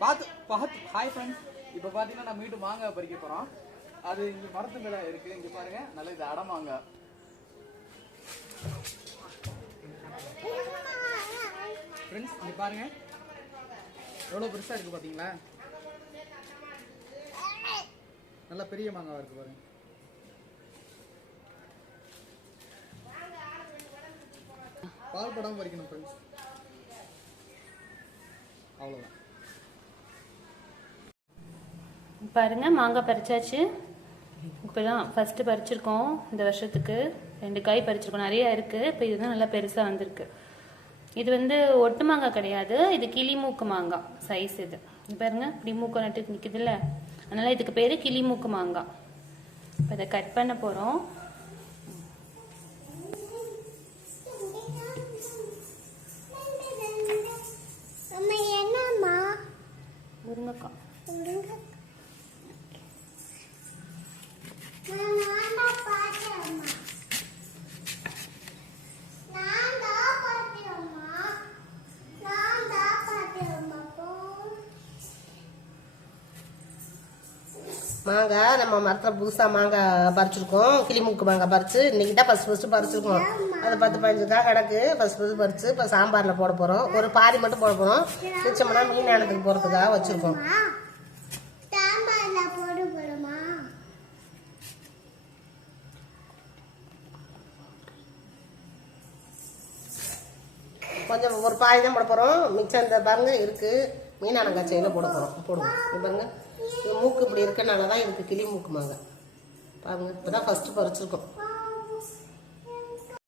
பார்த்து பார்த்து hi friends இப்போ பார்த்தீங்கன்னா நம்ம வீட்டு மாங்காய் பறிக்க போகிறோம் அது இங்கே மரத்து மேலே இருக்குது இங்கே பாருங்கள் நல்ல இது அடமாங்காய் ஃப்ரெண்ட்ஸ் இங்கே பாருங்கள் எவ்வளோ பெருசாக இருக்குது பார்த்தீங்களா நல்ல பெரிய மாங்காவாக இருக்குது பாருங்கள் பால் படம் பறிக்கணும் ஃப்ரெண்ட்ஸ் அவ்வளோதான் பாருங்க மாங்காய் பறிச்சாச்சு. இப்போ தான் ஃபஸ்ட்டு பறிச்சிருக்கோம் இந்த வருஷத்துக்கு. ரெண்டு காய் பறிச்சிருக்கோம். நிறைய இருக்குது இப்போ இதுதான் நல்லா பெருசாக வந்திருக்கு. இது வந்து ஒட்டு மாங்காய் கிடையாது. இது கிளி மூக்கு மாங்காய் சைஸ் இது. பாருங்க இப்படி மூக்கு நட்டு நிற்குதுல்ல அதனால இதுக்கு பேர் கிளி மூக்கு மாங்காய். இப்போ இதை கட் பண்ண போகிறோம் என்னம்மா? முருங்கைக்காய். மாங்காய் நம்ம மரத்தில் புதுசாக மாங்காய் பறிச்சிருக்கோம். கிளிமுக்கு மாங்காய் பறிச்சு இன்றைக்கி தான் ஃபஸ்ட் ஃபஸ்ட்டு பறிச்சிருக்கோம். அது பத்து பதினஞ்சு தான் கிடக்கு. ஃபஸ்ட் ஃபஸ்ட்டு பறிச்சு இப்போ சாம்பாரில் போட போகிறோம் ஒரு பாதி மட்டும் போட போகிறோம் மிச்சம்னா மீன் நேரத்துக்கு போகிறதுக்காக வச்சுருக்கோம். கொஞ்சம் ஒரு பாய் தான் போட போகிறோம் மிச்சம் இந்த பாருங்க இருக்குது மீனானங்காய் போட போகிறோம் போடுவோம் இது பாருங்க. மூக்கு இப்படி இருக்கனால தான் இதுக்கு கிளி மூக்குமாங்க. பாருங்க இப்போ தான் ஃபஸ்ட்டு பறிச்சிருக்கோம்.